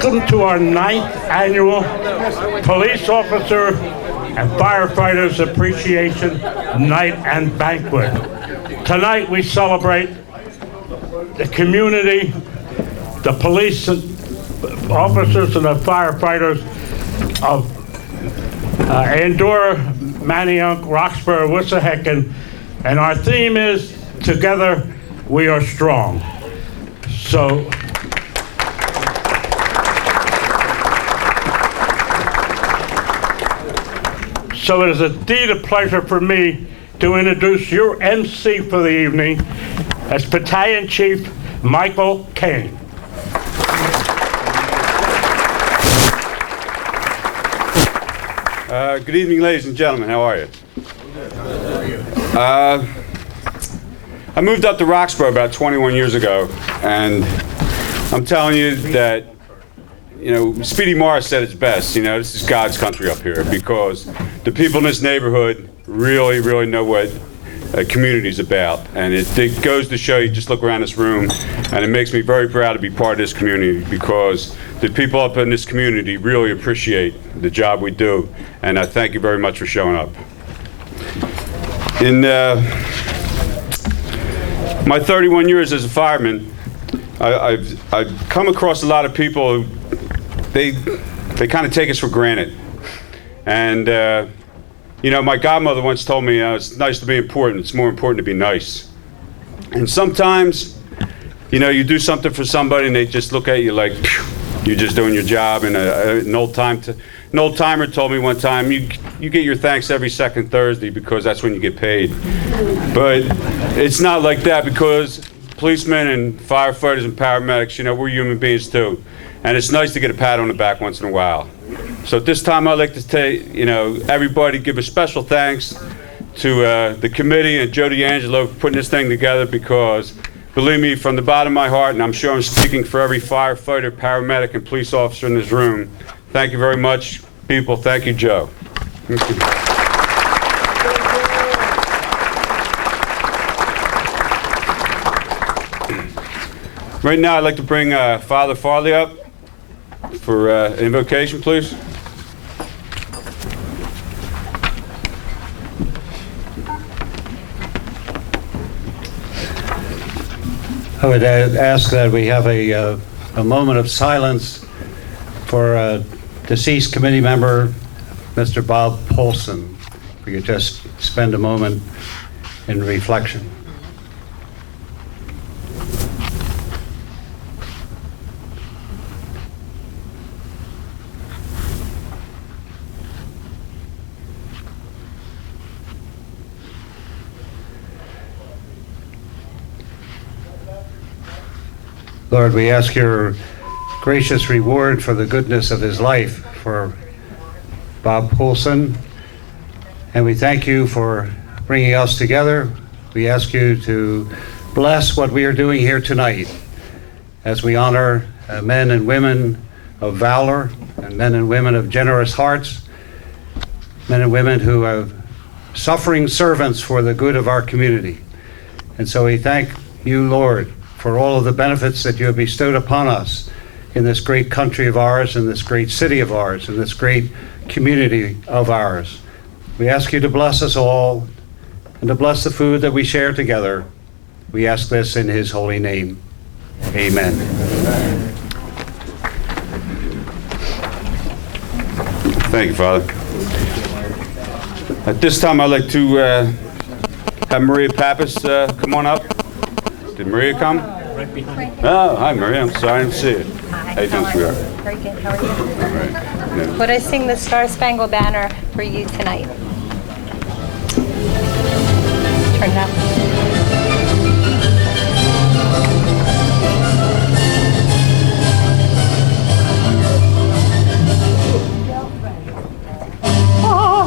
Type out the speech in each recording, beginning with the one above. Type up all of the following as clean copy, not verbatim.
Welcome to our 9th annual Police Officer and Firefighters Appreciation Night and Banquet. Tonight we celebrate the community, the police officers and the firefighters of Andorra, Manayunk, Roxborough, Wissahickon, and our theme is Together We Are Strong. So it is indeed a pleasure for me to introduce your MC for the evening as Battalion Chief Michael Kane. Good evening, ladies and gentlemen. How are you? I moved up to Roxborough about 21 years ago, and I'm telling you that, Speedy Morris said it's best. This is God's country up here because the people in this neighborhood really, really know what a community's about. And it goes to show you, just look around this room, and it makes me very proud to be part of this community because the people up in this community really appreciate the job we do. And I thank you very much for showing up. In my 31 years as a fireman, I've come across a lot of people who they kind of take us for granted. And my godmother once told me it's nice to be important. It's more important to be nice. And sometimes, you do something for somebody and they just look at you like you're just doing your job. And an old timer told me one time, you get your thanks every second Thursday because that's when you get paid. But it's not like that because policemen and firefighters and paramedics, we're human beings too. And it's nice to get a pat on the back once in a while. So at this time, I'd like to take, everybody give a special thanks to the committee and Joe D'Angelo for putting this thing together because, believe me, from the bottom of my heart, and I'm sure I'm speaking for every firefighter, paramedic, and police officer in this room, thank you very much, people. Thank you, Joe. Thank you. Right now, I'd like to bring Father Farley up for invocation, please. I would ask that we have a moment of silence for a deceased committee member, Mr. Bob Polson. If we could just spend a moment in reflection. Lord, we ask your gracious reward for the goodness of his life for Bob Poulsen, and we thank you for bringing us together. We ask you to bless what we are doing here tonight as we honor men and women of valor and men and women of generous hearts, men and women who are suffering servants for the good of our community. And so we thank you, Lord, for all of the benefits that you have bestowed upon us in this great country of ours, in this great city of ours, in this great community of ours. We ask you to bless us all and to bless the food that we share together. We ask this in his holy name. Amen. Thank you, Father. At this time, I'd like to have Maria Pappas come on up. Did Maria come? Right behind. Oh, hi, Maria. I'm sorry I didn't see it. Hi. How you doing, sweetheart? Very good. How are you? All right. Yeah. Would I sing the Star Spangled Banner for you tonight? Turn it up.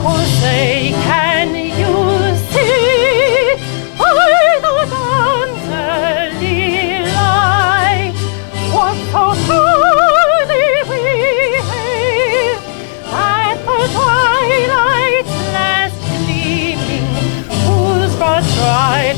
Oh, say, can you see by the dawn's early light what so truly we hailed at the twilight's last gleaming, whose broad stripes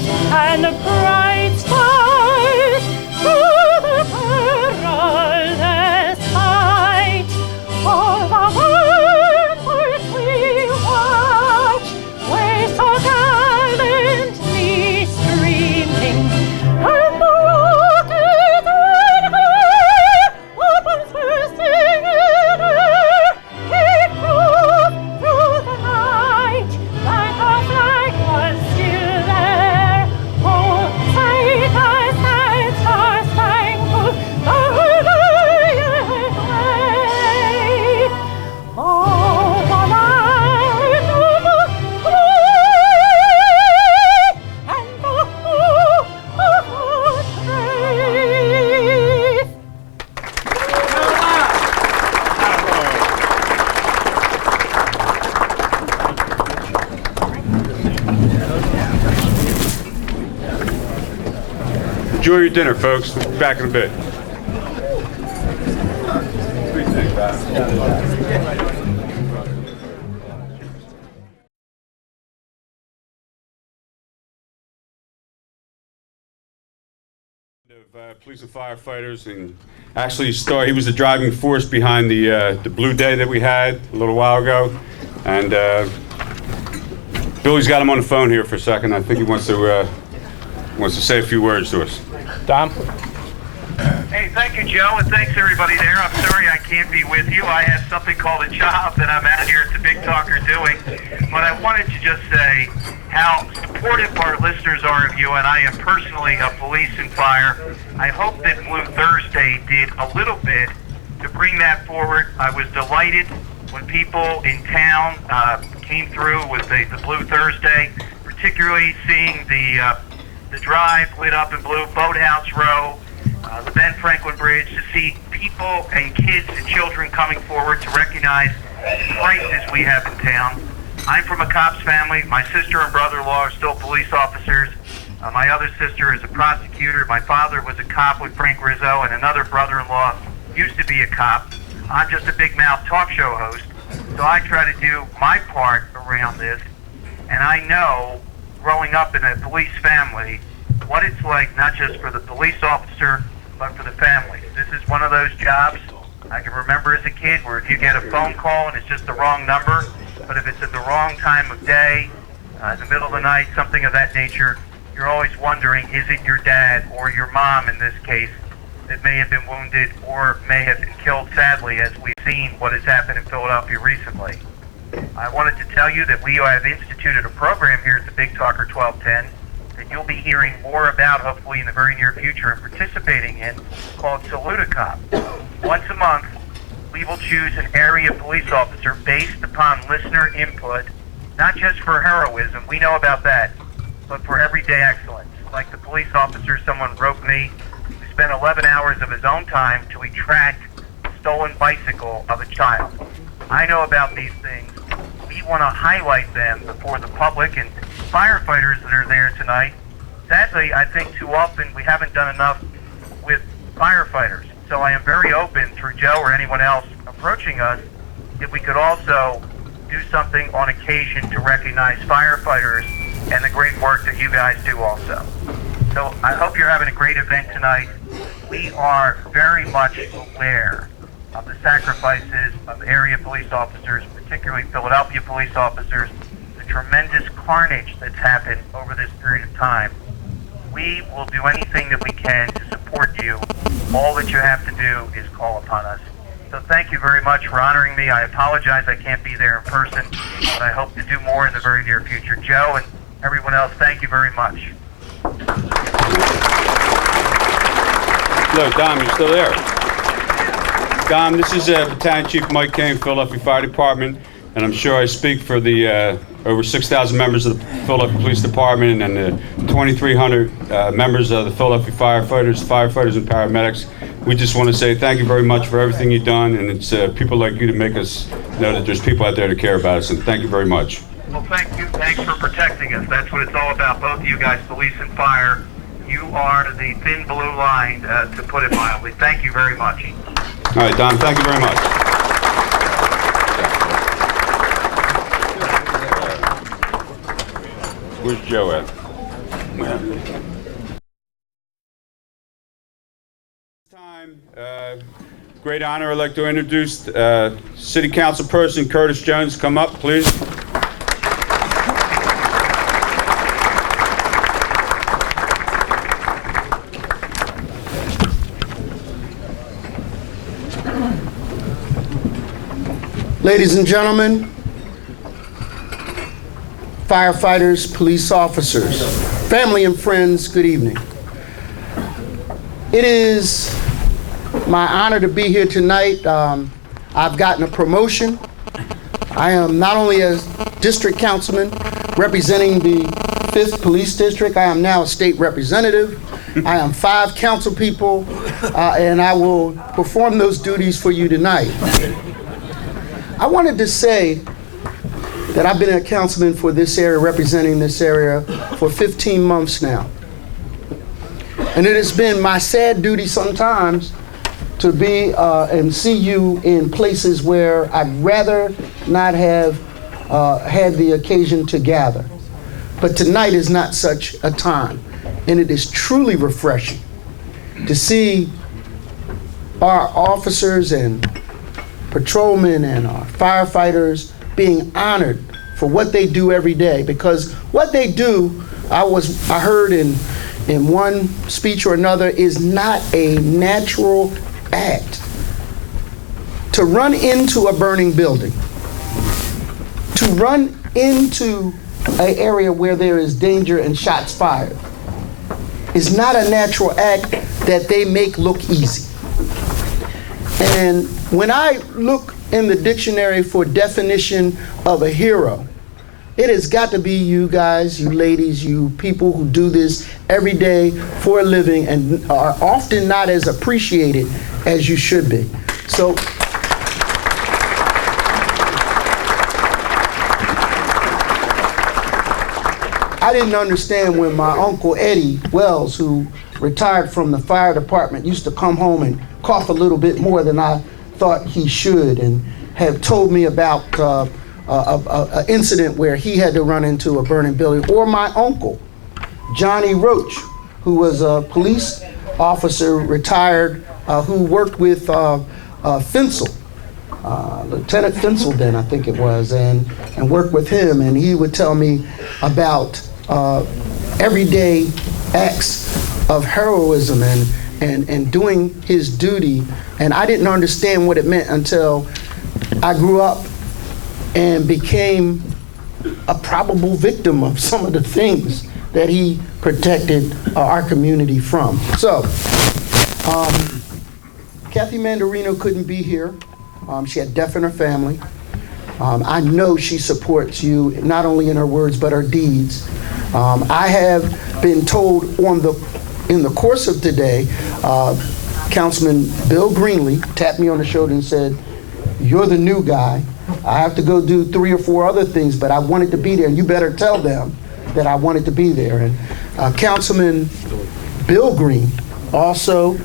Enjoy your dinner, folks. Back in a bit. Police and firefighters, and actually he was the driving force behind the Blue Day that we had a little while ago. And Billy's got him on the phone here for a second. I think he wants to say a few words to us. Tom? Hey, thank you, Joe, and thanks everybody there. I'm sorry I can't be with you. I have something called a job that I'm out here at the Big Talker doing. But I wanted to just say how supportive our listeners are of you, and I am personally a police and fire. I hope that Blue Thursday did a little bit to bring that forward. I was delighted when people in town came through with the Blue Thursday, particularly seeing the drive lit up in blue, Boathouse Row, the Ben Franklin Bridge, to see people and kids and children coming forward to recognize the crisis we have in town. I'm from a cop's family. My sister and brother-in-law are still police officers. My other sister is a prosecutor. My father was a cop with Frank Rizzo, and another brother-in-law used to be a cop. I'm just a big mouth talk show host, so I try to do my part around this. And I know, growing up in a police family, what it's like not just for the police officer, but for the family. This is one of those jobs I can remember as a kid where if you get a phone call and it's just the wrong number, but if it's at the wrong time of day, in the middle of the night, something of that nature, you're always wondering, is it your dad or your mom in this case that may have been wounded or may have been killed, sadly, as we've seen what has happened in Philadelphia recently. I wanted to tell you that we have instituted a program here at the Big Talker 1210 that you'll be hearing more about, hopefully in the very near future, and participating in, called Salute a Cop. Once a month, we will choose an area police officer based upon listener input, not just for heroism, we know about that, but for everyday excellence. Like the police officer, someone wrote me, who spent 11 hours of his own time to retract the stolen bicycle of a child. I know about these things. We want to highlight them before the public and firefighters that are there tonight. Sadly, I think too often we haven't done enough with firefighters. So I am very open through Joe or anyone else approaching us if we could also do something on occasion to recognize firefighters and the great work that you guys do also. So I hope you're having a great event tonight. We are very much aware of the sacrifices of area police officers, particularly Philadelphia police officers, the tremendous carnage that's happened over this period of time. We will do anything that we can to support you. All that you have to do is call upon us. So thank you very much for honoring me. I apologize I can't be there in person, but I hope to do more in the very near future. Joe and everyone else, thank you very much. Hello, Dom, you still there? Dom, this is Battalion Chief Mike Kane, Philadelphia Fire Department, and I'm sure I speak for the over 6,000 members of the Philadelphia Police Department and the 2,300 members of the Philadelphia firefighters and paramedics. We just want to say thank you very much for everything you've done, and it's people like you to make us know that there's people out there to care about us, and thank you very much. Well, thank you. Thanks for protecting us. That's what it's all about, both of you guys, police and fire. You are the thin blue line, to put it mildly. Thank you very much. All right, Don, thank you very much. Where's Joe at? Time, great honor. I'd like to introduce City Council Person Curtis Jones. Come up, please. Ladies and gentlemen, firefighters, police officers, family and friends, good evening. It is my honor to be here tonight. I've gotten a promotion. I am not only a district councilman representing the 5th Police District, I am now a state representative. I am 5 council people, and I will perform those duties for you tonight. I wanted to say that I've been a councilman for this area, representing this area for 15 months now. And it has been my sad duty sometimes to be and see you in places where I'd rather not have had the occasion to gather. But tonight is not such a time. And it is truly refreshing to see our officers and patrolmen and our firefighters being honored for what they do every day. Because what they do, I heard in one speech or another, is not a natural act. To run into a burning building, to run into an area where there is danger and shots fired, is not a natural act that they make look easy. And when I look in the dictionary for definition of a hero, it has got to be you guys, you ladies, you people who do this every day for a living and are often not as appreciated as you should be. So I didn't understand when my Uncle Eddie Wells, who retired from the fire department, used to come home and cough a little bit more than I thought he should, and have told me about an incident where he had to run into a burning building. Or my uncle, Johnny Roach, who was a police officer, retired, who worked with Fensel, Lieutenant Fensel then, I think it was, and worked with him, and he would tell me about everyday acts of heroism and doing his duty. And I didn't understand what it meant until I grew up and became a probable victim of some of the things that he protected our community from. So, Kathy Mandarino couldn't be here. She had death in her family. I know she supports you, not only in her words, but her deeds. I have been told in the course of today, Councilman Bill Greenlee tapped me on the shoulder and said, "You're the new guy. I have to go do 3 or 4 other things, but I wanted to be there. You better tell them that I wanted to be there." And Councilman Bill Green also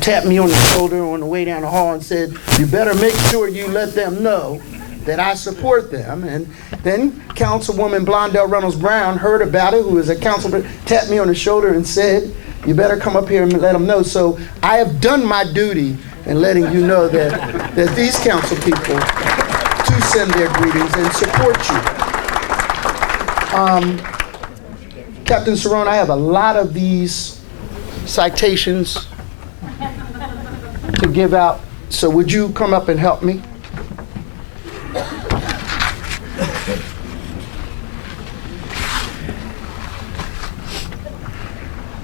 tapped me on the shoulder on the way down the hall and said, "You better make sure you let them know that I support them." And then Councilwoman Blondell Reynolds Brown heard about it, who is a councilman, tapped me on the shoulder and said, "You better come up here and let them know." So I have done my duty in letting you know that these council people to send their greetings and support you. Captain Cerrone, I have a lot of these citations to give out, so would you come up and help me?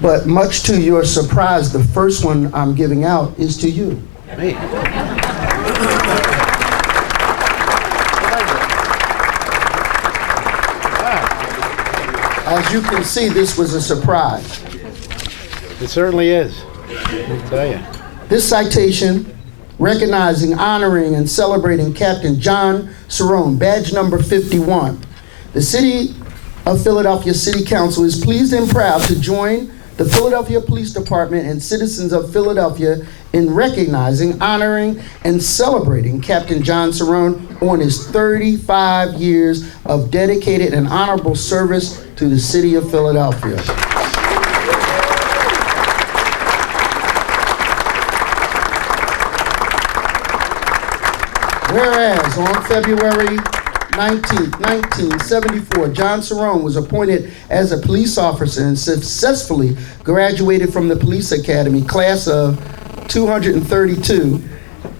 But much to your surprise, the first one I'm giving out is to you. Me. As you can see, this was a surprise. It certainly is, I'll tell you. This citation, recognizing, honoring, and celebrating Captain John Cerrone, badge number 51. The City of Philadelphia City Council is pleased and proud to join the Philadelphia Police Department and citizens of Philadelphia in recognizing, honoring, and celebrating Captain John Cerrone on his 35 years of dedicated and honorable service to the City of Philadelphia. Whereas on February 19, 1974, John Cerrone was appointed as a police officer and successfully graduated from the Police Academy, class of 232,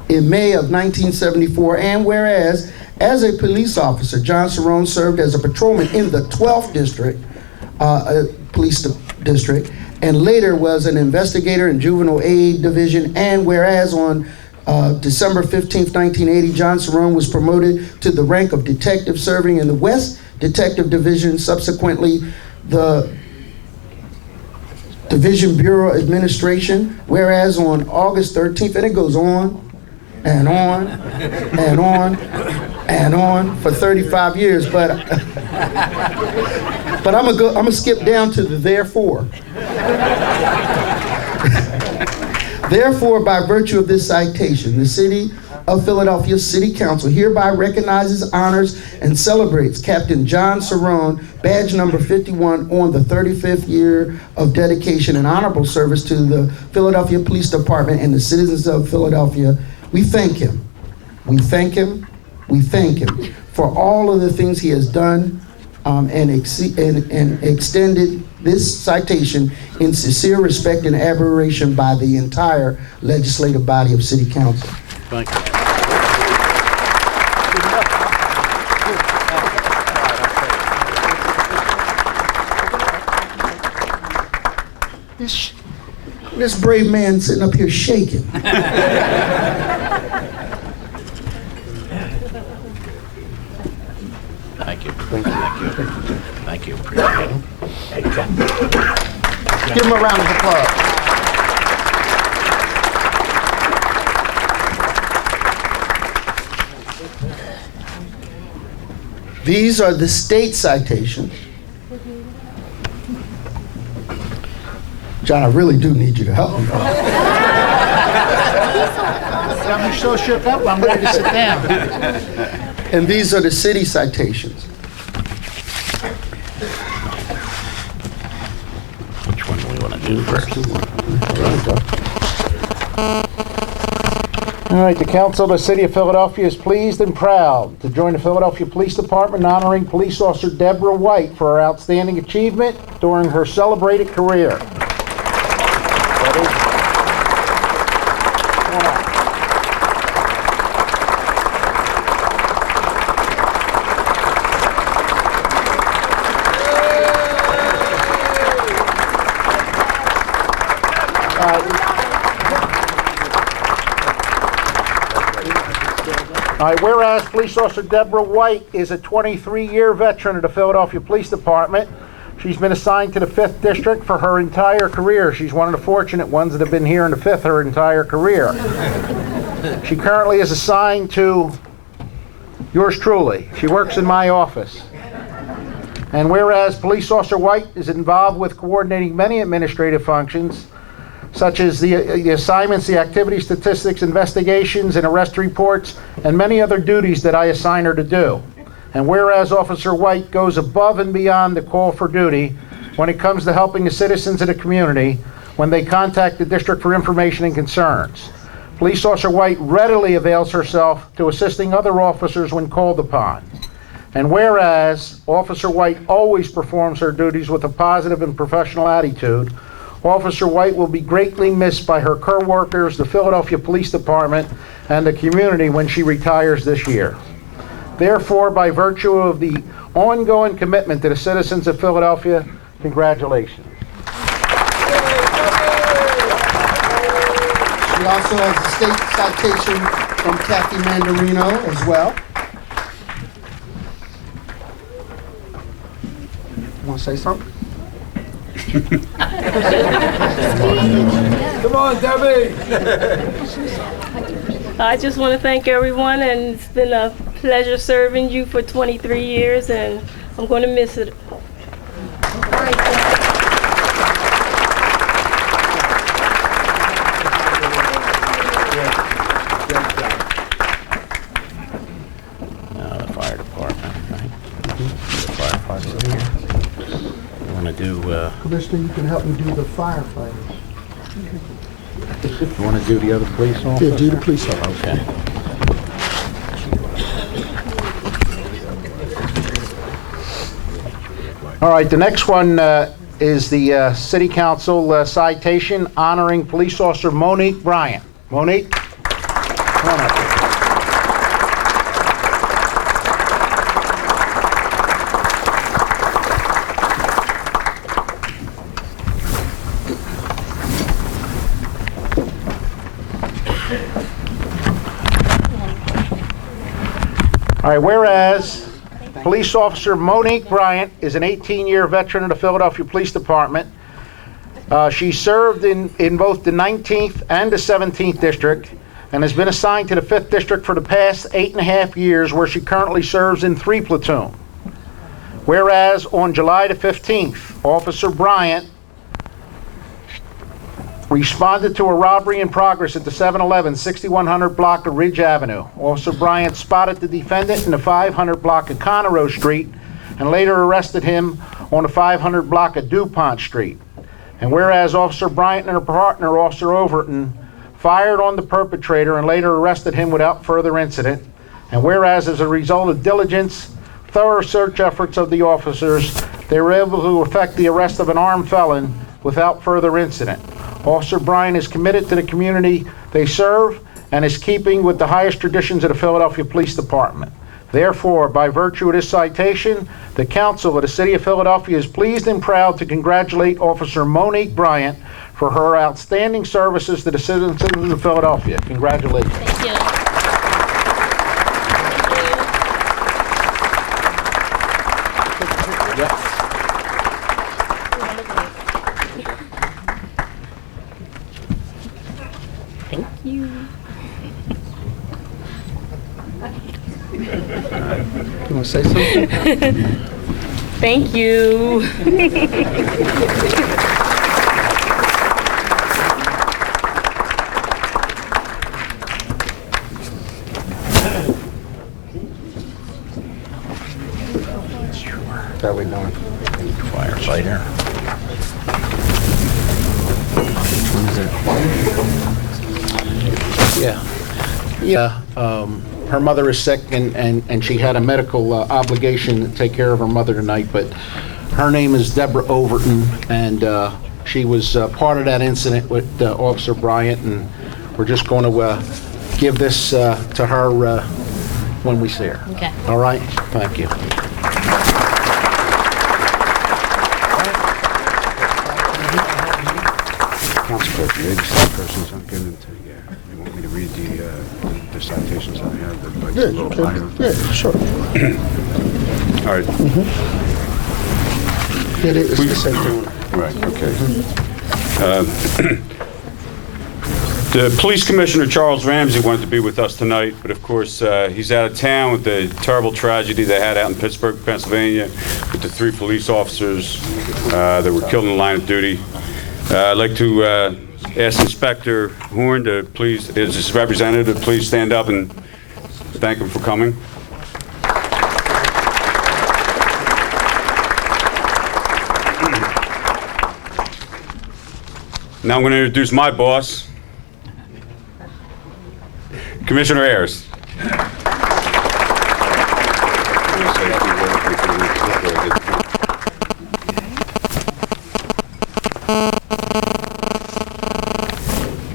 in May of 1974. And whereas, as a police officer, John Cerrone served as a patrolman in the 12th District, Police District, and later was an investigator in Juvenile Aid Division. And whereas on December 15th, 1980, John Cerrone was promoted to the rank of detective, serving in the West Detective Division, subsequently the Division Bureau Administration. Whereas on August 13th, and it goes on and on and on and on for 35 years, but I'm gonna skip down to the therefore. Therefore, by virtue of this citation, the City of Philadelphia City Council hereby recognizes, honors, and celebrates Captain John Cerrone, badge number 51, on the 35th year of dedication and honorable service to the Philadelphia Police Department and the citizens of Philadelphia. We thank him. We thank him. We thank him for all of the things he has done, and extended this citation in sincere respect and admiration by the entire legislative body of City Council. Thank you. This brave man sitting up here shaking. Thank you. Thank you. Thank you. Appreciate it. Give him a round of applause. These are the state citations. John, I really do need you to help me. I'm so shook up, I'm ready to sit down. And these are the city citations. Which one do we want to do first? All right, the Council of the City of Philadelphia is pleased and proud to join the Philadelphia Police Department in honoring Police Officer Deborah White for her outstanding achievement during her celebrated career. All right, whereas Police Officer Deborah White is a 23-year veteran of the Philadelphia Police Department. She's been assigned to the 5th District for her entire career. She's one of the fortunate ones that have been here in the 5th her entire career. She currently is assigned to yours truly. She works in my office. And whereas Police Officer White is involved with coordinating many administrative functions, such as the assignments, the activity statistics, investigations, and arrest reports, and many other duties that I assign her to do. And whereas Officer White goes above and beyond the call for duty when it comes to helping the citizens of the community when they contact the district for information and concerns. Police Officer White readily avails herself to assisting other officers when called upon. And whereas Officer White always performs her duties with a positive and professional attitude, Officer White will be greatly missed by her co-workers, the Philadelphia Police Department, and the community when she retires this year. Therefore, by virtue of the ongoing commitment to the citizens of Philadelphia, congratulations. She also has a state citation from Kathy Mandarino as well. Want to say something? Come on, Debbie! I just want to thank everyone, and it's been a pleasure serving you for 23 years, and I'm going to miss it. Now the fire department, right? The firefighters are here. You want to do, Commissioner, you can help me do the firefighters. you want to do the other police officer? Yeah, do the police officer. Okay. All right, the next one is the City Council citation honoring Police Officer Monique Bryant. Monique? Come on up here. All right, whereas Police Officer Monique Bryant is an 18-year veteran of the Philadelphia Police Department. She served in both the 19th and the 17th District and has been assigned to the 5th District for the past 8.5 years, where she currently serves in 3 platoon. Whereas on July the 15th, Officer Bryant responded to a robbery in progress at the 7-Eleven, 6100 block of Ridge Avenue. Officer Bryant spotted the defendant in the 500 block of Conroe Street and later arrested him on the 500 block of DuPont Street. And whereas Officer Bryant and her partner, Officer Overton, fired on the perpetrator and later arrested him without further incident. And whereas as a result of diligence, thorough search efforts of the officers, they were able to effect the arrest of an armed felon without further incident. Officer Bryant is committed to the community they serve and is keeping with the highest traditions of the Philadelphia Police Department. Therefore, by virtue of this citation, the Council of the City of Philadelphia is pleased and proud to congratulate Officer Monique Bryant for her outstanding services to the citizens of Philadelphia. Congratulations. Thank you. Thank you. You want to say something? Thank you. How we doing? Firefighter. Yeah. Her mother is sick and she had a medical obligation to take care of her mother tonight, but her name is Deborah Overton, and she was part of that incident with Officer Bryant, and we're just going to give this to her when we see her. Okay. All right? Thank you. Council President, maybe some persons aren't getting into, you want me to read the citations I have, like a little bio? Yeah, sure. All right. Yeah, it's the same thing. Right, okay. The Police Commissioner, Charles Ramsey, wanted to be with us tonight, but of course, he's out of town with the terrible tragedy they had out in Pittsburgh, Pennsylvania, with the 3 police officers that were killed in the line of duty. I'd like to ask Inspector Horn to please, as his representative, please stand up and thank him for coming. Now I'm going to introduce my boss, Commissioner Ayers.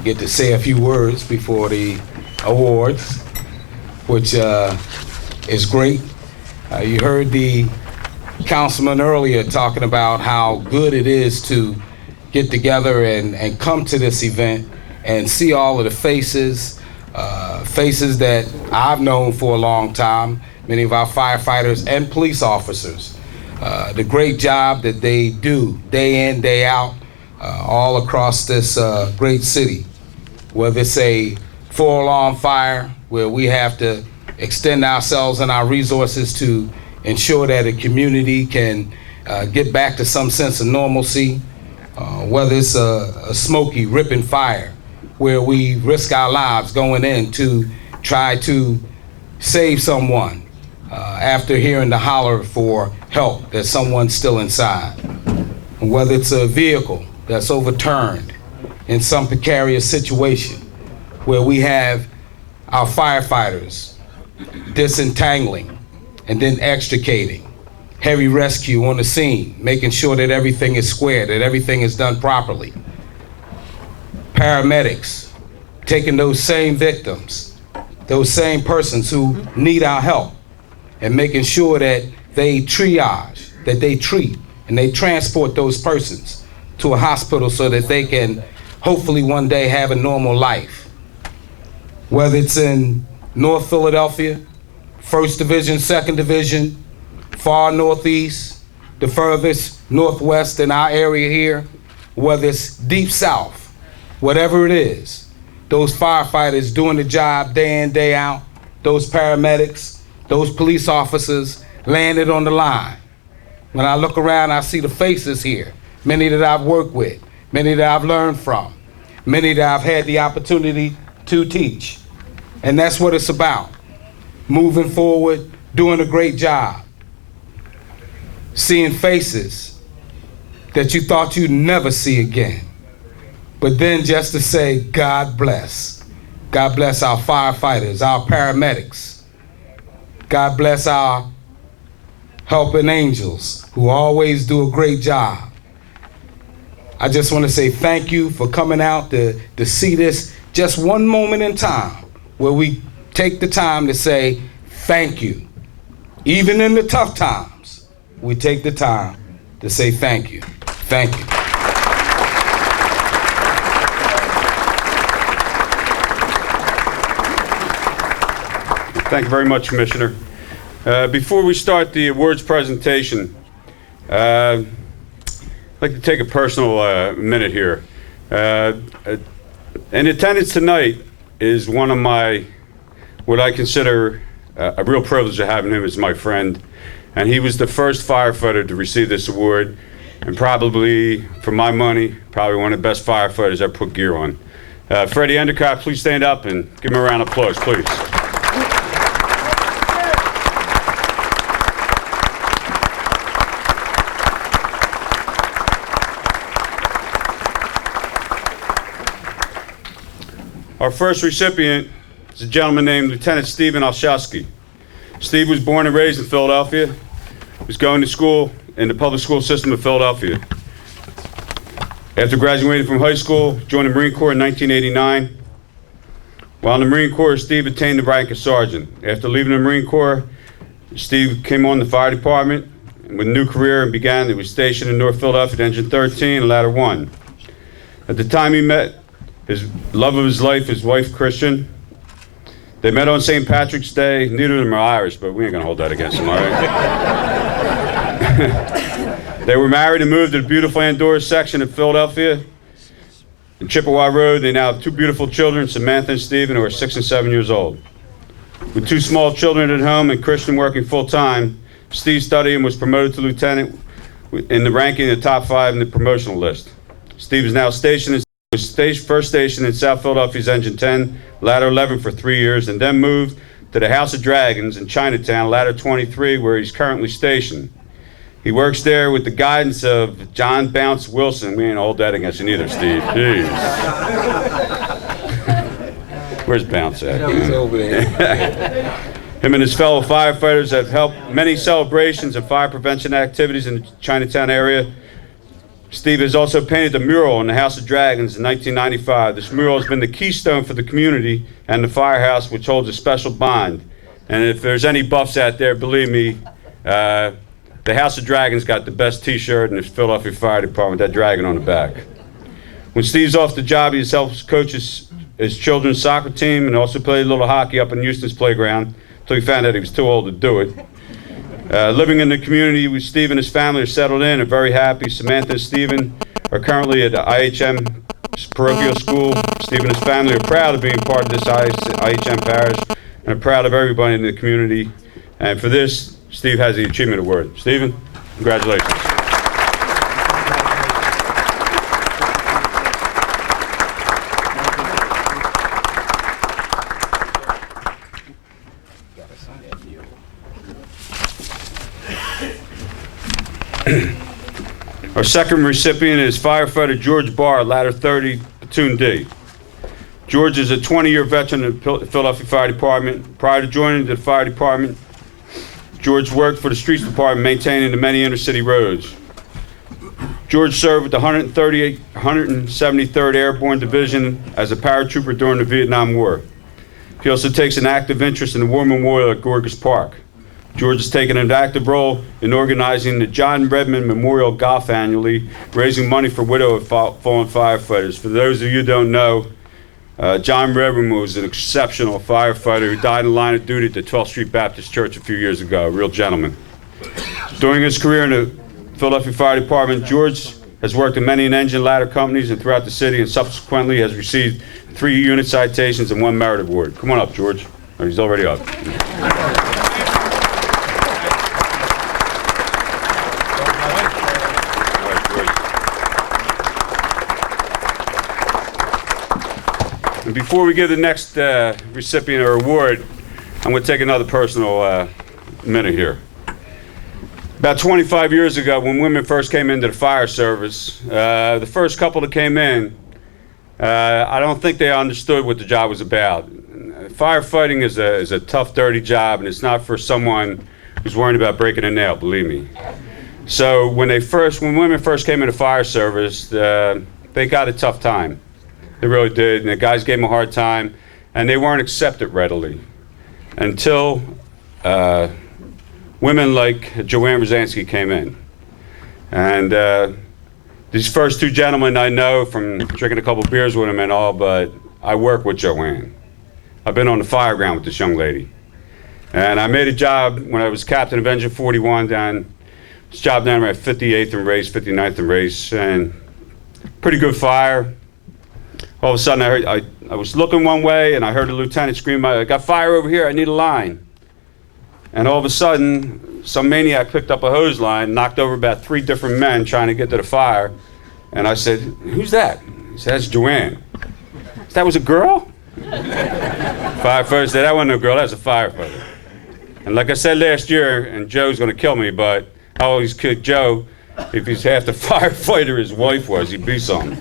Get to say a few words before the awards, which is great. You heard the councilman earlier talking about how good it is to get together and come to this event and see all of the faces, faces that I've known for a long time, many of our firefighters and police officers. The great job that they do day in, day out, all across this great city. Whether it's a 4-alarm fire where we have to extend ourselves and our resources to ensure that a community can get back to some sense of normalcy, whether it's a smoky, ripping fire where we risk our lives going in to try to save someone after hearing the holler for help that someone's still inside, and whether it's a vehicle that's overturned in some precarious situation where we have our firefighters disentangling and then extricating, heavy rescue on the scene, making sure that everything is square, that everything is done properly. Paramedics taking those same victims, those same persons who need our help, and making sure that they triage, that they treat, and they transport those persons to a hospital so that they can hopefully one day have a normal life. Whether it's in North Philadelphia, 1st Division, 2nd Division, far northeast, the furthest northwest in our area here, whether it's deep south, whatever it is, those firefighters doing the job day in, day out, those paramedics, those police officers landed on the line. When I look around, I see the faces here, many that I've worked with, many that I've learned from. many that I've had the opportunity to teach. And that's what it's about. Moving forward, doing a great job. Seeing faces that you thought you'd never see again. But then just to say, God bless. God bless our firefighters, our paramedics. God bless our helping angels who always do a great job. I just want to say thank you for coming out to see this just one moment in time where we take the time to say thank you. Even in the tough times, we take the time to say thank you. Thank you. Thank you very much, Commissioner. Before we start the awards presentation, I'd like to take a personal minute here. In attendance tonight is one of what I consider a real privilege of having him as my friend. And he was the first firefighter to receive this award, and probably, for my money, probably one of the best firefighters ever put gear on. Freddie Endicott, please stand up and give him a round of applause, please. Our first recipient is a gentleman named Lieutenant Stephen Olszewski. Steve was born and raised in Philadelphia. He was going to school in the public school system of Philadelphia. After graduating from high school, joined the Marine Corps in 1989. While in the Marine Corps, Steve attained the rank of sergeant. After leaving the Marine Corps, Steve came on the fire department with a new career and began. He was stationed in North Philadelphia at Engine 13 and Ladder 1. At the time he met his love of his life, his wife, Christian. They met on St. Patrick's Day. Neither of them are Irish, but we ain't gonna hold that against them, all right? They were married and moved to the beautiful Andorra section of Philadelphia. In Chippewa Road, they now have two beautiful children, Samantha and Stephen, who are 6 and 7 years old. With two small children at home and Christian working full-time, Steve studied and was promoted to lieutenant in the ranking of the top 5 in the promotional list. Steve is now stationed first stationed in South Philadelphia's Engine 10, Ladder 11 for 3 years, and then moved to the House of Dragons in Chinatown, Ladder 23, where he's currently stationed. He works there with the guidance of John Bounce Wilson. We ain't hold that against you neither, Steve. Jeez. Where's Bounce at? He's over there. Him and his fellow firefighters have helped many celebrations and fire prevention activities in the Chinatown area. Steve has also painted a mural in the House of Dragons in 1995. This mural has been the keystone for the community and the firehouse, which holds a special bond. And if there's any buffs out there, believe me, the House of Dragons got the best t-shirt in the Philadelphia Fire Department, that dragon on the back. When Steve's off the job, he helps coach his children's soccer team and also played a little hockey up in Houston's playground until he found out he was too old to do it. Living in the community with Steve and his family are settled in and very happy. Samantha and Stephen are currently at the IHM parochial school. Steve and his family are proud of being part of this IHM parish and are proud of everybody in the community. And for this, Steve has the Achievement Award. Stephen, congratulations. Our second recipient is firefighter George Barr, Ladder 30, Platoon D. George is a 20-year veteran of the Philadelphia Fire Department. Prior to joining the fire department, George worked for the Streets Department, maintaining the many inner-city roads. George served with the 173rd Airborne Division as a paratrooper during the Vietnam War. He also takes an active interest in the War Memorial at Gorgas Park. George has taken an active role in organizing the John Redmond Memorial Golf annually, raising money for widow of fallen firefighters. For those of you who don't know, John Redmond was an exceptional firefighter who died in line of duty at the 12th Street Baptist Church a few years ago, a real gentleman. During his career in the Philadelphia Fire Department, George has worked in many engine ladder companies and throughout the city, and subsequently has received 3 unit citations and 1 merit award. Come on up, George. Oh, he's already up. Before we give the next recipient or award, I'm going to take another personal minute here. About 25 years ago, when women first came into the fire service, the first couple that came in, I don't think they understood what the job was about. Firefighting is a tough, dirty job, and it's not for someone who's worried about breaking a nail, believe me. So when women first came into fire service, they got a tough time. They really did, and the guys gave them a hard time, and they weren't accepted readily until women like Joanne Rosansky came in. And these first two gentlemen I know from drinking a couple beers with them and all, but I work with Joanne. I've been on the fire ground with this young lady. And I made a job when I was captain of Engine 41 down, this job down at 58th and Race, 59th and Race, and pretty good fire. All of a sudden I was looking one way and I heard a lieutenant scream, "I got fire over here, I need a line." And all of a sudden, some maniac picked up a hose line, knocked over about 3 different men trying to get to the fire. And I said, "Who's that?" He said, "That's Joanne." "That was a girl?" Firefighter said, "That wasn't a girl, that was a firefighter." And like I said last year, and Joe's gonna kill me, but I always kid Joe, if he's half the firefighter his wife was, he'd be something.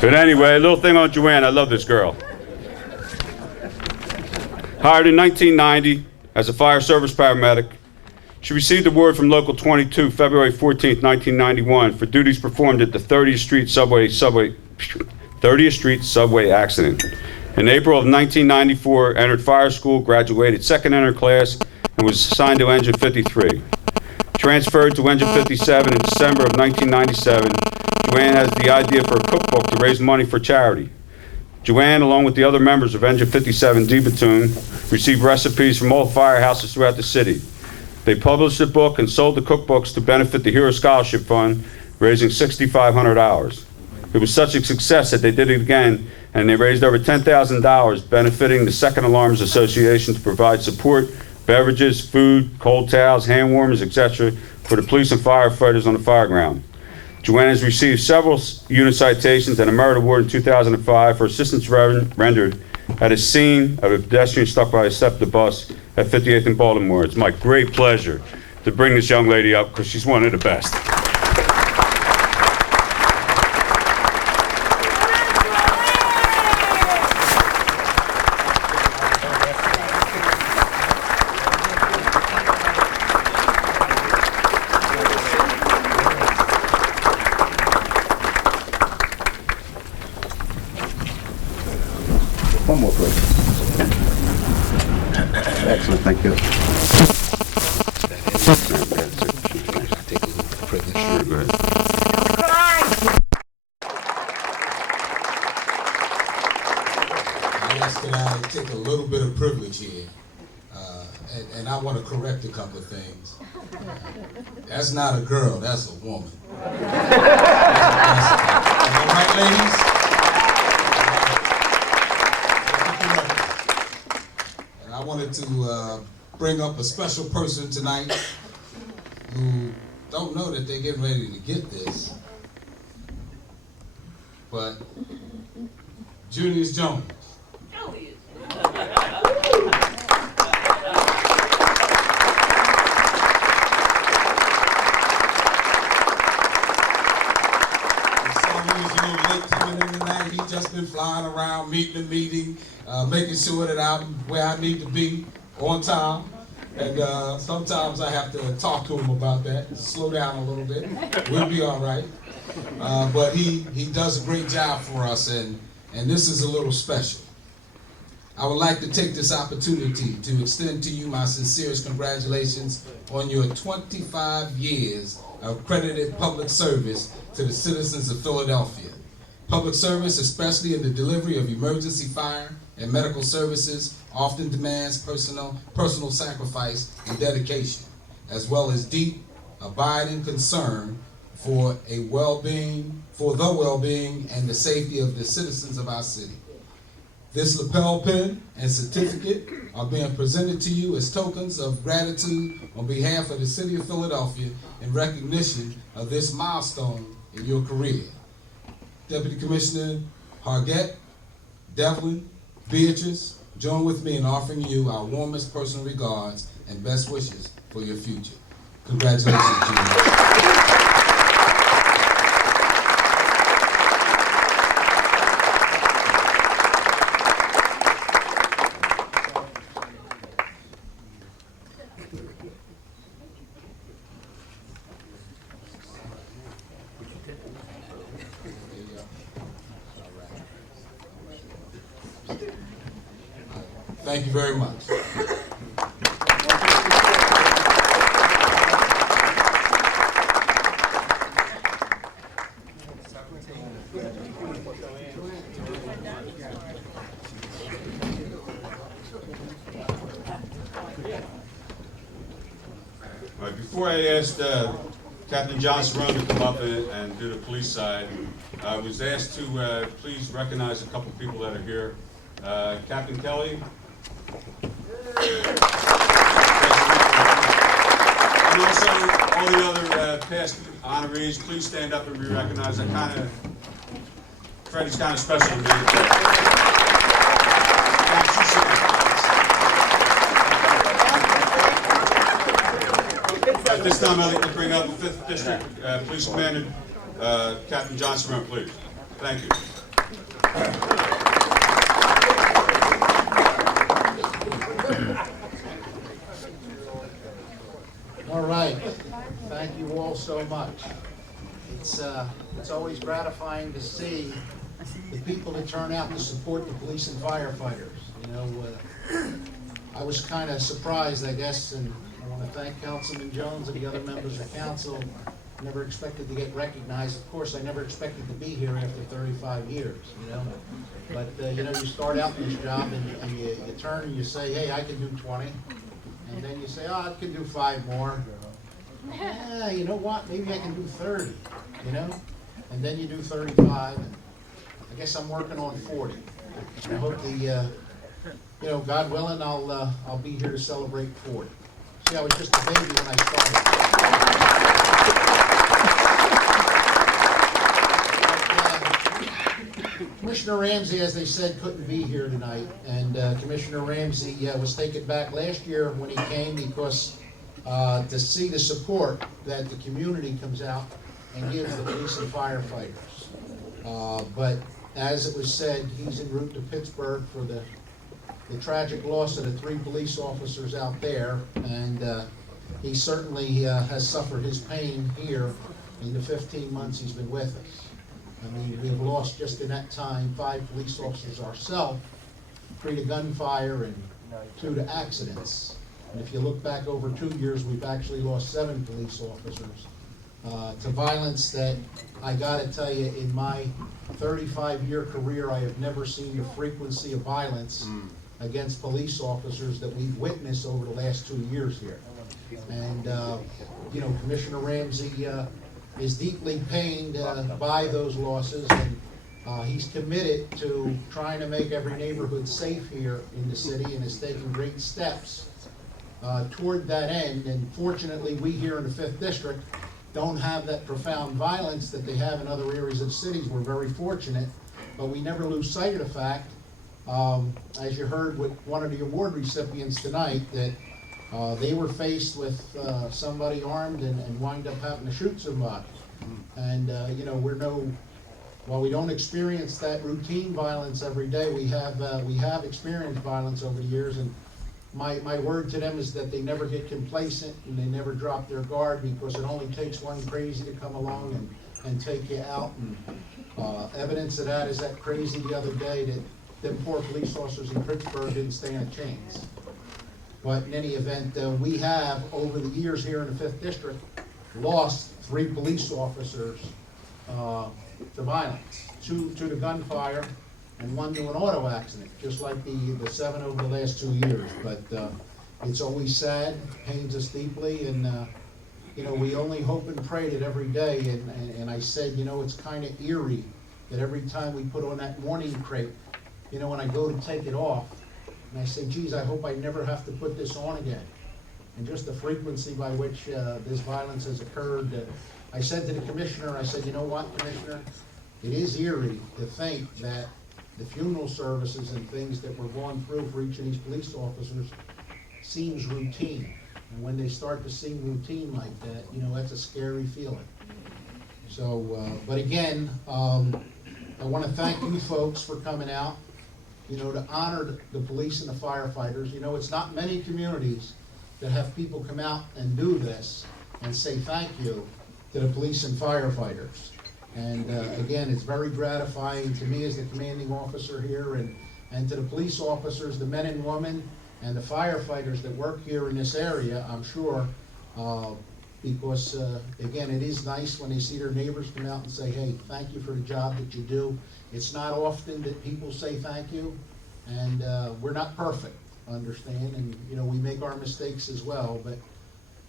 But anyway, a little thing on Joanne, I love this girl. Hired in 1990 as a fire service paramedic, she received the award from Local 22 February 14, 1991 for duties performed at the 30th Street subway accident. In April of 1994, entered fire school, graduated second in her class, and was assigned to Engine 53. Transferred to Engine 57 in December of 1997, Joanne has the idea for a cookbook to raise money for charity. Joanne, along with the other members of Engine 57 D Platoon, received recipes from all firehouses throughout the city. They published the book and sold the cookbooks to benefit the Hero Scholarship Fund, raising $6,500. It was such a success that they did it again, and they raised over $10,000, benefiting the Second Alarms Association to provide support, beverages, food, cold towels, hand warmers, etc. for the police and firefighters on the fire ground. Joanne has received several unit citations and a merit award in 2005 for assistance rendered at a scene of a pedestrian stuck by a step of the bus at 58th and Baltimore. It's my great pleasure to bring this young lady up because she's one of the best. One more, please. Excellent, thank you. Yes, can I take a little bit of privilege here? And I want to correct a couple of things. That's not a girl, that's a woman. Am I right, ladies? And I wanted to bring up a special person tonight who don't know that they're getting ready to get this, but Junius Jones. He's just been flying around, meeting and meeting, making sure that I'm where I need to be on time. And sometimes I have to talk to him about that. Slow down a little bit. We'll be all right. But he does a great job for us, and this is a little special. I would like to take this opportunity to extend to you my sincerest congratulations on your 25 years of accredited public service to the citizens of Philadelphia. Public service, especially in the delivery of emergency fire and medical services, often demands personal sacrifice and dedication, as well as deep, abiding concern for the well-being and the safety of the citizens of our city. This lapel pin and certificate are being presented to you as tokens of gratitude on behalf of the city of Philadelphia in recognition of this milestone in your career. Deputy Commissioner Hargett, Devlin, Beatrice, join with me in offering you our warmest personal regards and best wishes for your future. Congratulations, Junior. Thank you very much. All right, before I asked Captain John Cerrone to come up and do the police side, I was asked to please recognize a couple people that are here. Captain Kelly. And also all the other past honorees, please stand up and be recognized. Freddie's kind of special to me. At this time, I'd like to bring up the 5th District Police Commander, Captain John Cerrone, please. Thank you. All right. Thank you all so much. It's always gratifying to see the people that turn out to support the police and firefighters. You know, I was kind of surprised, I guess, and I want to thank Councilman Jones and the other members of council. Never expected to get recognized. Of course, I never expected to be here after 35 years, you know. But, you know, you start out in this job and you turn and you say, hey, I can do 20. And then you say, oh, I can do 5 more. Yeah, you know what? Maybe I can do 30, you know? And then you do 35. And I guess I'm working on 40. I hope you know, God willing, I'll be here to celebrate 40. See, I was just a baby when I started. Commissioner Ramsey, as they said, couldn't be here tonight, and Commissioner Ramsey was taken back last year when he came because to see the support that the community comes out and gives the police and firefighters. But as it was said, he's en route to Pittsburgh for the tragic loss of the 3 police officers out there, and he certainly has suffered his pain here in the 15 months he's been with us. I mean, we have lost just in that time 5 police officers ourselves, 3 to gunfire and 2 to accidents. And if you look back over 2 years, we've actually lost 7 police officers to violence that, I gotta tell you, in my 35-year career, I have never seen the frequency of violence against police officers that we've witnessed over the last 2 years here. And, you know, Commissioner Ramsey is deeply pained by those losses, and he's committed to trying to make every neighborhood safe here in the city and is taking great steps toward that end. And fortunately, we here in the 5th District don't have that profound violence that they have in other areas of cities. We're very fortunate, but we never lose sight of the fact, as you heard with one of the award recipients tonight, that they were faced with somebody armed and wind up having to shoot somebody. And you know, while we don't experience that routine violence every day, we have experienced violence over the years. And my word to them is that they never get complacent and they never drop their guard, because it only takes one crazy to come along and take you out. And evidence of that is that crazy the other day that them poor police officers in Pittsburgh didn't stand a chance. But in any event, we have, over the years here in the 5th District, lost 3 police officers to violence, 2 to gunfire, and 1 to an auto accident, just like the 7 over the last 2 years. But it's always sad, pains us deeply, and you know, we only hope and pray that every day, and I said, you know, it's kind of eerie that every time we put on that morning crepe, you know, when I go to take it off, and I say, geez, I hope I never have to put this on again. And just the frequency by which this violence has occurred. I said to the commissioner, I said, you know what, Commissioner, it is eerie to think that the funeral services and things that we're going through for each of these police officers seems routine. And when they start to seem routine like that, you know, that's a scary feeling. So, but again, I want to thank you folks for coming out, you know, to honor the police and the firefighters. You know, it's not many communities that have people come out and do this and say thank you to the police and firefighters. And again, it's very gratifying to me as the commanding officer here, and to the police officers, the men and women, and the firefighters that work here in this area, I'm sure, because again, it is nice when they see their neighbors come out and say, hey, thank you for the job that you do. It's not often that people say thank you, and we're not perfect, understand, and you know, we make our mistakes as well, but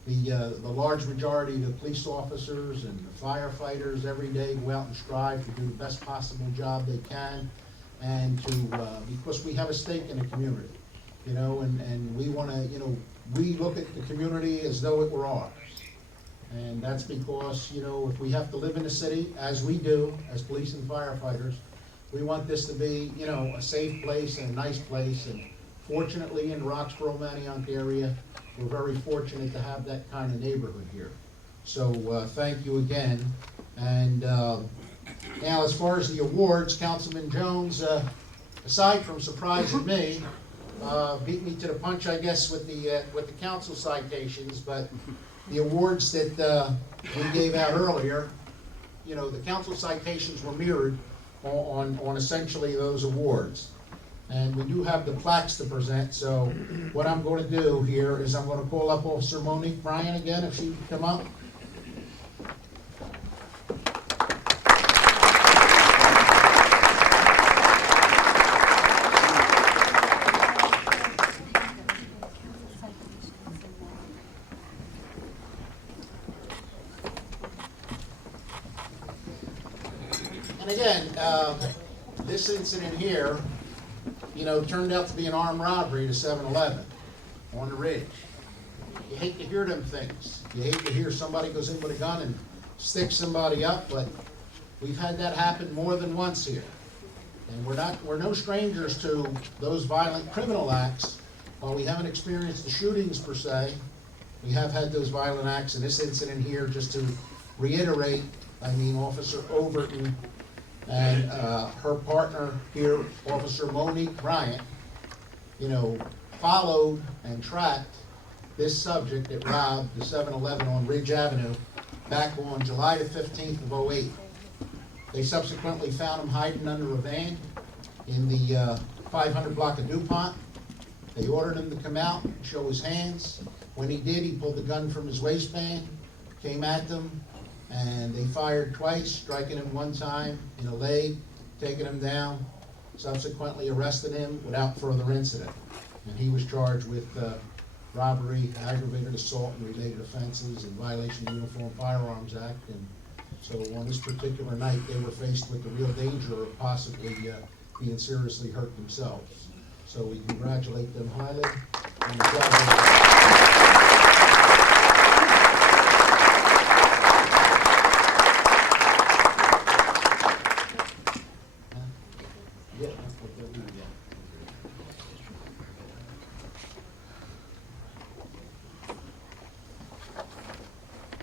the large majority of the police officers and the firefighters every day go out and strive to do the best possible job they can, and to because we have a stake in the community, you know, and we want to, you know, we look at the community as though it were ours, and that's because, you know, if we have to live in the city as we do as police and firefighters, we want this to be, you know, a safe place and a nice place. And fortunately, in the Roxborough Manayunk area, we're very fortunate to have that kind of neighborhood here. So thank you again. And now, as far as the awards, Councilman Jones, aside from surprising me, beat me to the punch, I guess, with the council citations. But the awards that we gave out earlier, you know, the council citations were mirrored on essentially those awards. And we do have the plaques to present, so what I'm going to do here is I'm going to call up Officer Monique Bryan again, if she can come up. And again, this incident here, you know, turned out to be an armed robbery to 7-Eleven on the ridge. You hate to hear them things. You hate to hear somebody goes in with a gun and sticks somebody up, but we've had that happen more than once here. And we're no strangers to those violent criminal acts. While we haven't experienced the shootings per se, we have had those violent acts. And this incident here, just to reiterate, I mean, Officer Overton and her partner here, Officer Monique Bryant, you know, followed and tracked this subject that robbed the 7-Eleven on Ridge Avenue back on July the 15th of 08. They subsequently found him hiding under a van in the 500 block of DuPont. They ordered him to come out and show his hands. When he did, he pulled the gun from his waistband, came at them, and they fired twice, striking him one time in the leg, taking him down, subsequently arrested him without further incident. And he was charged with robbery, aggravated assault, and related offenses in violation of the Uniform Firearms Act. And so on this particular night, they were faced with the real danger of possibly being seriously hurt themselves. So we congratulate them highly on the job.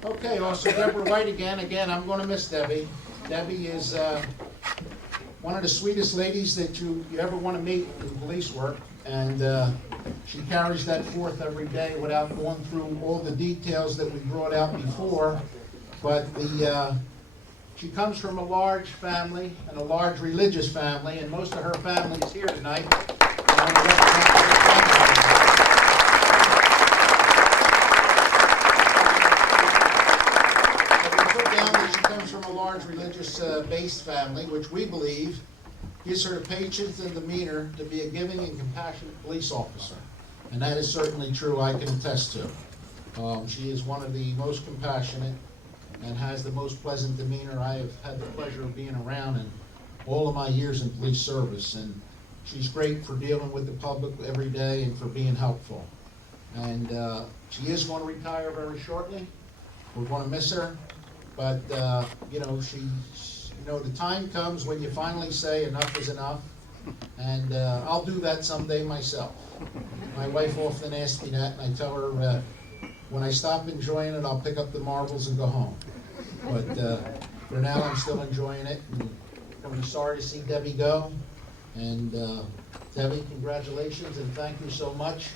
Okay, Officer Deborah White again. Again, I'm going to miss Debbie. Debbie is one of the sweetest ladies that you ever want to meet in police work, and she carries that forth every day without going through all the details that we brought out before. But she comes from a large family and a large religious family, and most of her family is here tonight. I want to represent her family. She comes from a large religious-based family, which we believe gives her the patience and demeanor to be a giving and compassionate police officer. And that is certainly true, I can attest to. She is one of the most compassionate and has the most pleasant demeanor I have had the pleasure of being around in all of my years in police service. And she's great for dealing with the public every day and for being helpful. And she is going to retire very shortly. We're going to miss her. But, you know, You know, the time comes when you finally say enough is enough, and I'll do that someday myself. My wife often asks me that, and I tell her when I stop enjoying it, I'll pick up the marbles and go home. But for now, I'm still enjoying it. And I'm sorry to see Debbie go. And Debbie, congratulations, and thank you so much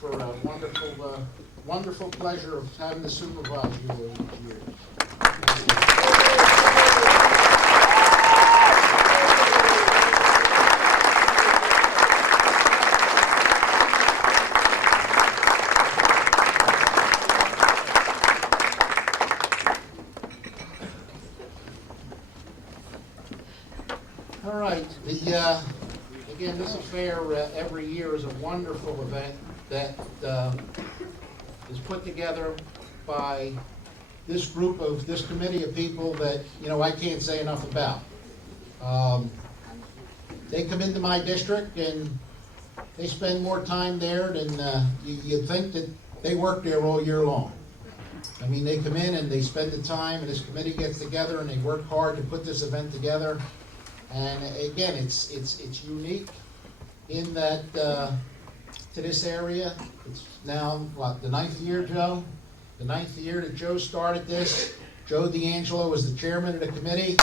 for a wonderful, wonderful pleasure of having to supervise you over these years. All right, again, this affair every year is a wonderful event that is put together by this group of, this committee of people that, you know, I can't say enough about. They come into my district and they spend more time there than you'd think that they work there all year long. I mean, they come in and they spend the time, and this committee gets together and they work hard to put this event together. And again, it's unique in that to this area. It's now, what, the 9th year, Joe? The 9th year that Joe started this. Joe D'Angelo was the chairman of the committee.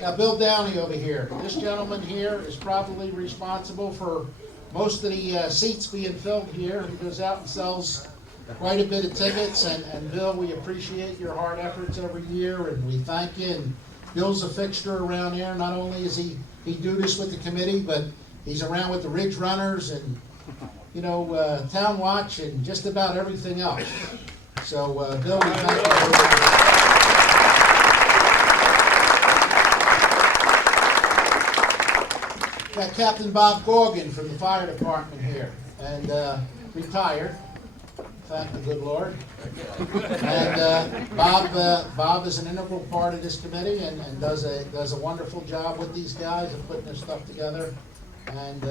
Now, Bill Downey over here. This gentleman here is probably responsible for most of the seats being filled here. He goes out and sells quite a bit of tickets. And Bill, we appreciate your hard efforts every year, and we thank you. And Bill's a fixture around here. Not only is he do this with the committee, but he's around with the Ridge Runners and, you know, Town Watch and just about everything else. So, Bill, we thank you very much. Got Captain Bob Gorgon from the fire department here, and retired. Thank the good Lord. And Bob is an integral part of this committee and does a wonderful job with these guys of putting this stuff together. And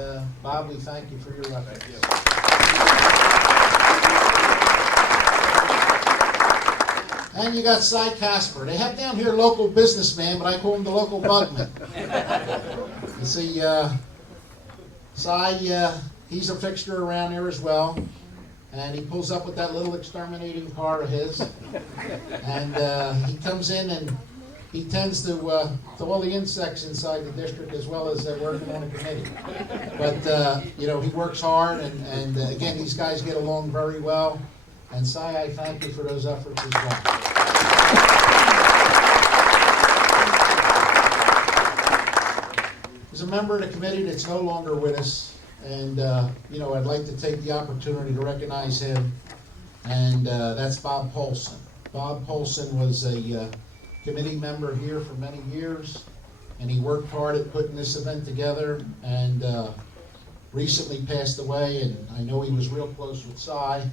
Bob, we thank you for your efforts. And you got Cy Casper. They have down here local businessman, but I call him the local bugman. You see, Cy, he's a fixture around here as well. And he pulls up with that little exterminating car of his. And he comes in and he tends to all the insects inside the district as well as working on a committee. But, you know, he works hard, and again, these guys get along very well. And Cy, I thank you for those efforts as well. There's a member of the committee that's no longer with us, and you know, I'd like to take the opportunity to recognize him, and that's Bob Polson. Bob Polson was a committee member here for many years, and he worked hard at putting this event together, and recently passed away, and I know he was real close with Cy.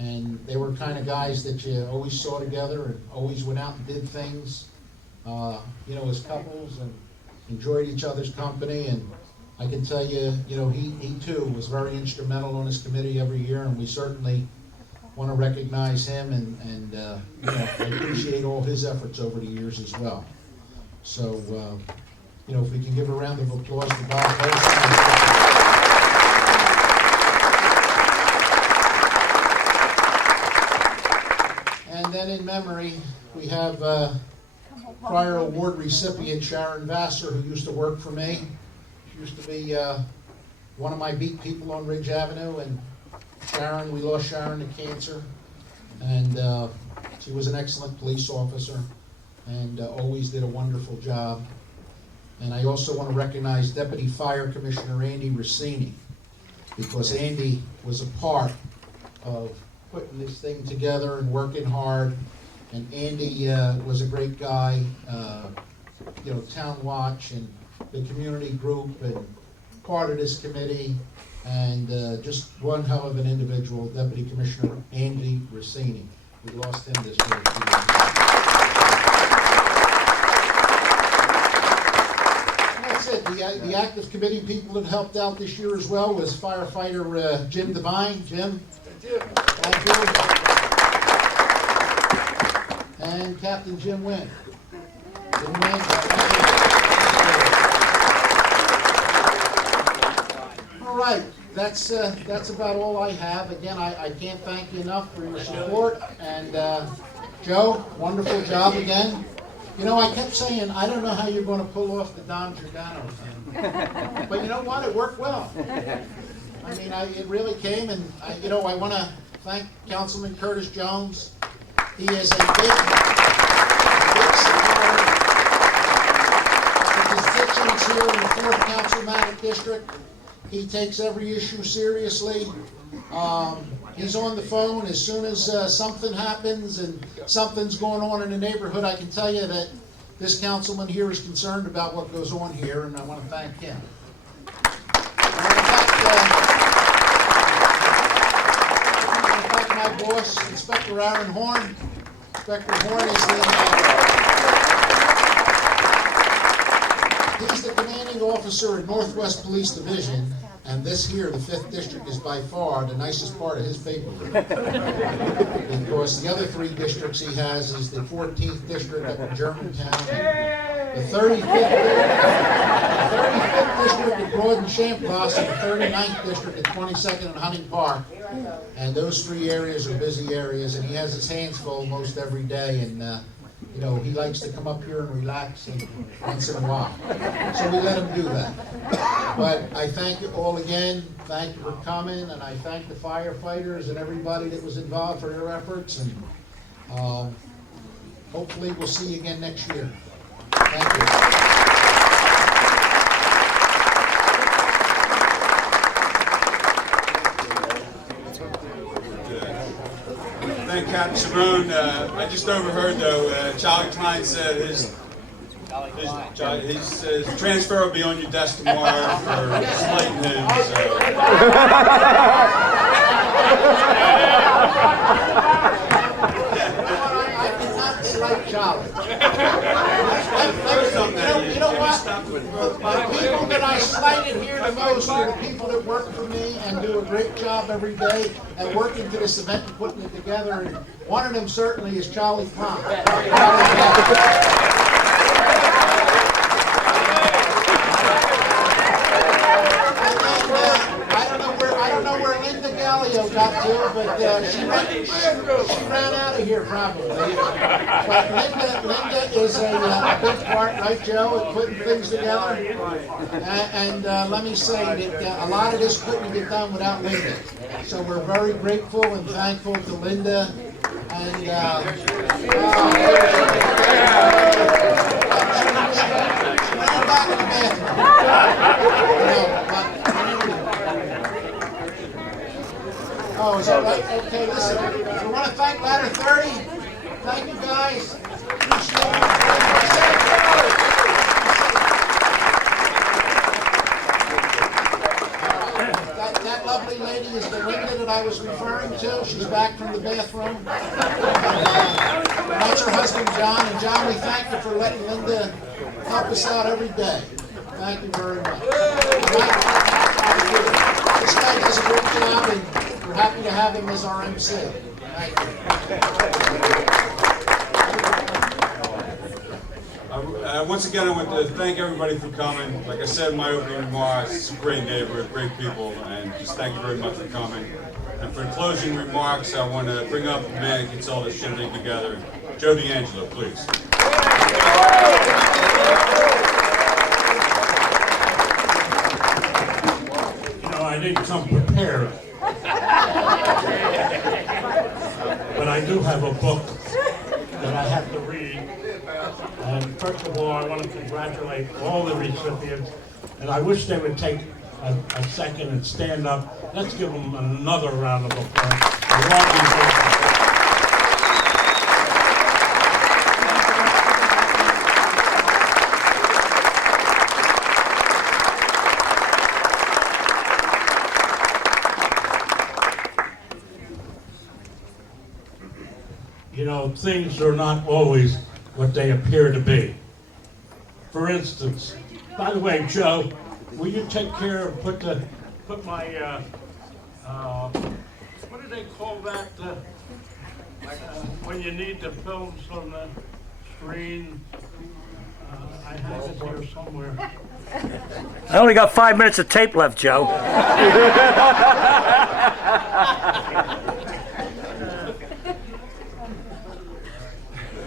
And they were kind of guys that you always saw together and always went out and did things, you know, as couples, and enjoyed each other's company. And I can tell you, you know, he too was very instrumental on this committee every year, and we certainly want to recognize him, and you know, I appreciate all his efforts over the years as well. So, you know, if we can give a round of applause to Bob Polson. And then in memory, we have prior award recipient Sharon Vassar, who used to work for me. She used to be one of my beat people on Ridge Avenue, and Sharon, we lost Sharon to cancer, and she was an excellent police officer and always did a wonderful job. And I also want to recognize Deputy Fire Commissioner Andy Rossini, because Andy was a part of putting this thing together and working hard. And Andy was a great guy, you know, Town Watch and the community group, and part of this committee, and just one hell of an individual, Deputy Commissioner Andy Rossini. We lost him this year. That's it. the active committee people that helped out this year as well was firefighter Jim Devine. Jim, thank you. And Captain Jim Wynn. Jim Wynn, thank you. All right, that's about all I have. Again, I can't thank you enough for your support. And Joe, wonderful job again. You know, I kept saying, I don't know how you're going to pull off the Don Giordano thing. But you know what? It worked well. I mean, it really came, and I want to thank Councilman Curtis Jones. He is a big supporter of the constituents here in the 4th Councilmanic District. He takes every issue seriously. He's on the phone as soon as something happens and something's going on in the neighborhood. I can tell you that this councilman here is concerned about what goes on here, and I want to thank him. I want to thank my boss, Inspector Aaron Horn. Inspector Horn is he's the commanding officer in Northwest Police Division. And this here, the 5th District, is by far the nicest part of his paperwork. Because the other 3 districts he has is the 14th District up in Germantown, the 35th District at Broad and Champlas, and the 39th District at 22nd and Hunting Park. And those 3 areas are busy areas, and he has his hands full most every day. And you know, he likes to come up here and relax once in a while. So we let him do that. But I thank you all again. Thank you for coming, and I thank the firefighters and everybody that was involved for their efforts. And hopefully we'll see you again next year. Thank you. Thank Captain Cerrone. I just overheard though, Charlie Klein said his transfer will be on your desk tomorrow for slighting him. I did not slight Charlie. You know what? The people that I slighted here the most are the people that work for me and do a great job every day at working to this event and putting it together. And one of them certainly is Charlie Klein. I don't know where Linda Gallio got to, but she ran out of here probably. But Linda is a big part, right, Joe, at putting things together. And let me say that a lot of this couldn't get done without Linda. So we're very grateful and thankful to Linda. And she ran back in the bathroom. Oh, is that right? Okay, listen. I want to thank Ladder 30. Thank you, guys. Appreciate it. That lovely lady is the Linda that I was referring to. She's back from the bathroom. That's her husband, John. And John, we thank you for letting Linda help us out every day. Thank you very much. This guy does a great job, and we're happy to have him as our MC. Thank you. Once again, I want to thank everybody for coming. Like I said in my opening remarks, it's a great neighborhood, great people, and just thank you very much for coming. And for closing remarks, I want to bring up the man who gets all this shindig together, Joe D'Angelo, please. You know, I didn't come prepared. But I do have a book that I have to read. And first of all, I want to congratulate all the recipients. And I wish they would take a second and stand up. Let's give them another round of applause. You know, things are not always what they appear to be. For instance, by the way, Joe, will you take care of, put my, what do they call that? When you need the films on the screen? I have it here somewhere. I only got 5 minutes of tape left, Joe.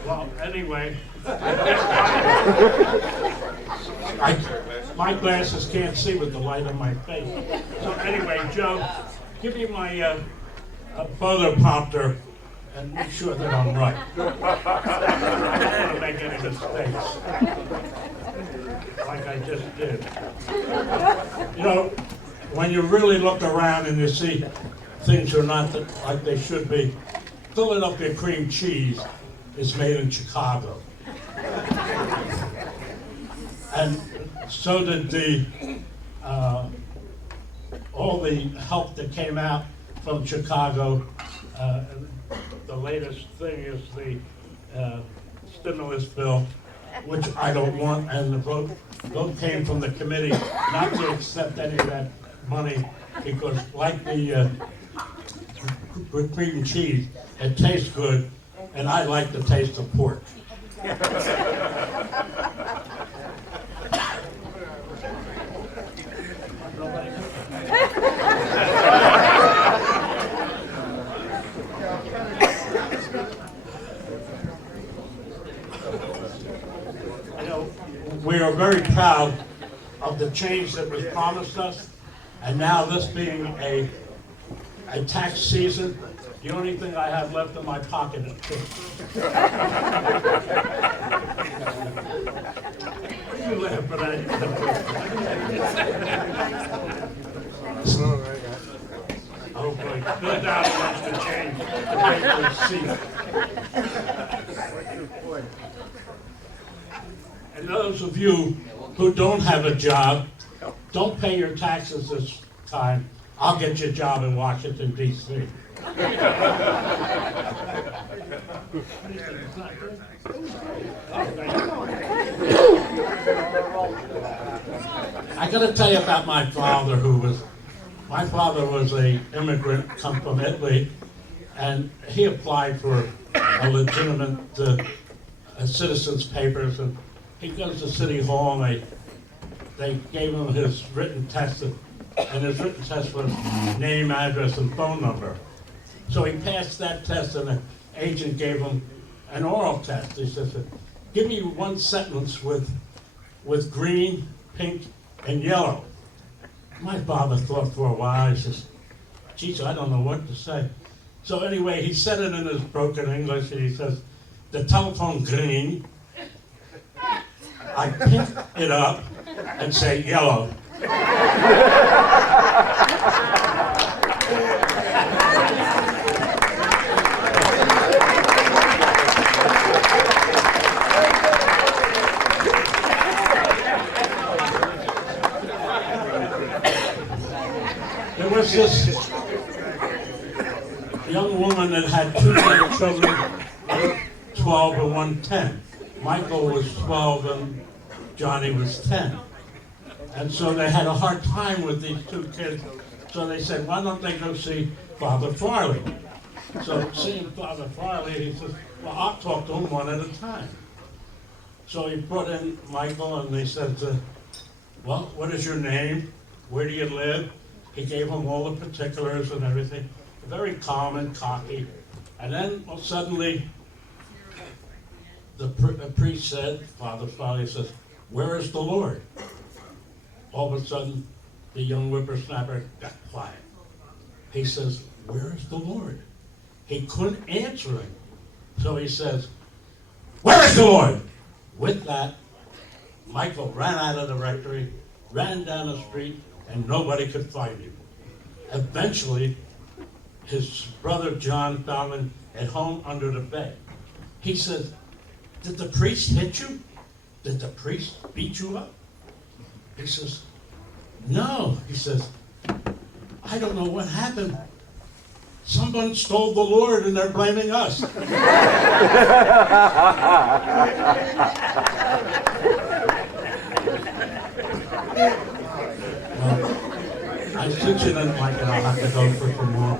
Well, anyway, my glasses can't see with the light on my face. So anyway, Joe, give me my photo prompter and make sure that I'm right. I don't want to make any mistakes, like I just did. You know, when you really look around and you see things are not like they should be, Philadelphia cream cheese is made in Chicago. And so did all the help that came out from Chicago. The latest thing is the stimulus bill, which I don't want, and the vote came from the committee not to accept any of that money because, like the with cream and cheese, it tastes good, and I like the taste of pork. We are very proud of the change that was promised us, and now this being a tax season, the only thing I have left in my pocket is chips. You laugh, but oh boy, Bill Dowd wants to change the seat. And those of you who don't have a job, don't pay your taxes this time. I'll get you a job in Washington, D.C. I got to tell you about my father, my father was an immigrant, come from Italy, and he applied for a legitimate citizen's papers, and he goes to City Hall, and they gave him his written test, and his written test was name, address, and phone number. So he passed that test, and the agent gave him an oral test. He says, give me one sentence with green, pink, and yellow. My father thought for a while. He says, geez, I don't know what to say. So anyway, he said it in his broken English, and he says, the telephone green, I pick it up and say yellow. There was this young woman that had two young children, 12 and one 10. Michael was 12 and Johnny was 10. And so they had a hard time with these two kids. So they said, why don't they go see Father Farley? So seeing Father Farley, he says, well, I'll talk to him one at a time. So he brought in Michael, and they said, well, what is your name? Where do you live? He gave him all the particulars and everything. Very calm and cocky. And then, well, suddenly, the priest said, Father Farley says, where is the Lord? All of a sudden, the young whippersnapper got quiet. He says, where is the Lord? He couldn't answer him. So he says, where is the Lord? With that, Michael ran out of the rectory, ran down the street, and nobody could find him. Eventually, his brother John found him at home under the bed. He says, did the priest hit you? Did the priest beat you up? He says, no. He says, I don't know what happened. Someone stole the Lord and they're blaming us. Since you didn't like it, I'll have to go for some more.